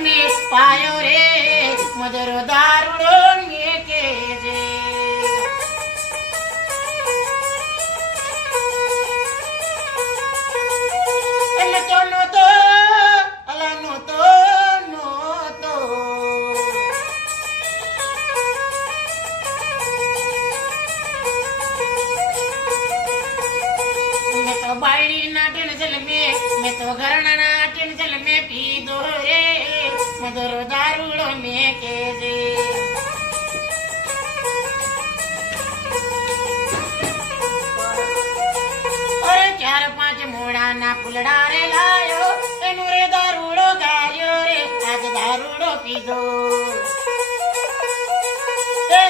મને પાયો રે મધુરો દારૂડો મેકે રે એટલે તો નહોતો અલા નહોતો નહોતો મેં તો બાયડી ના ટેન્શન મેં તો ઘરના ના ટેન્શન મેં પીધો રે મધુરો દારૂડો મેકે રે ચાર પાંચ મોડાના ફૂલડા રે લાયો એનો રે દારૂડો ગાર્યો રે આજ દારૂડો પીધો એ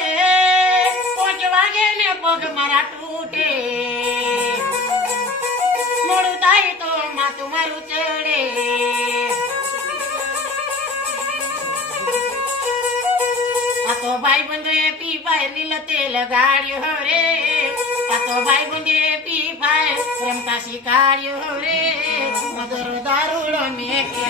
5 વાગે ને પગ મારા તૂટે મોડું થાય તો માથું મારું ચડે આ તો ભાઈ બંધો એ પીપાય નીલ તેલ ગાડ્યો રે આ તો ભાઈ બંધે પીપાય રમતા શીખાડ્યો રે મધુરો દારૂડો મેકે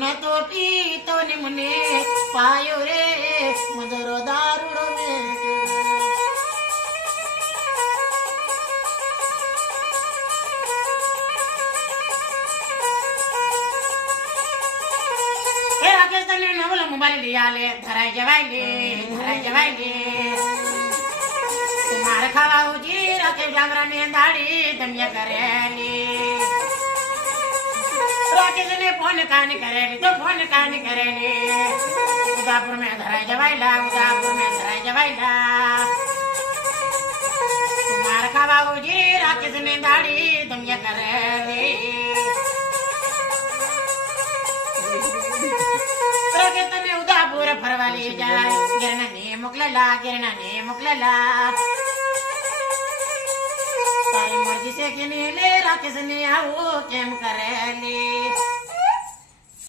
નતો પીતો ને મને પાયો રે મધુરો દારૂડો મેકે मोबाइल लिया ले धराई जवाई ले तुम्हार खावा उजी रखे डांगरा ने दाढ़ी दमिया करेली राकेश ने फोन कान करेली तो फोन कान करेली उदापुर में धराई जवाई ला तुम्हार खावा उजी राकेश ने दाढ़ी दमिया करेली तने उदापुर फरवा ले जाए गिरना ने मोकलेला तारी मर्जी से के ले राकेश ने आओ केम करेली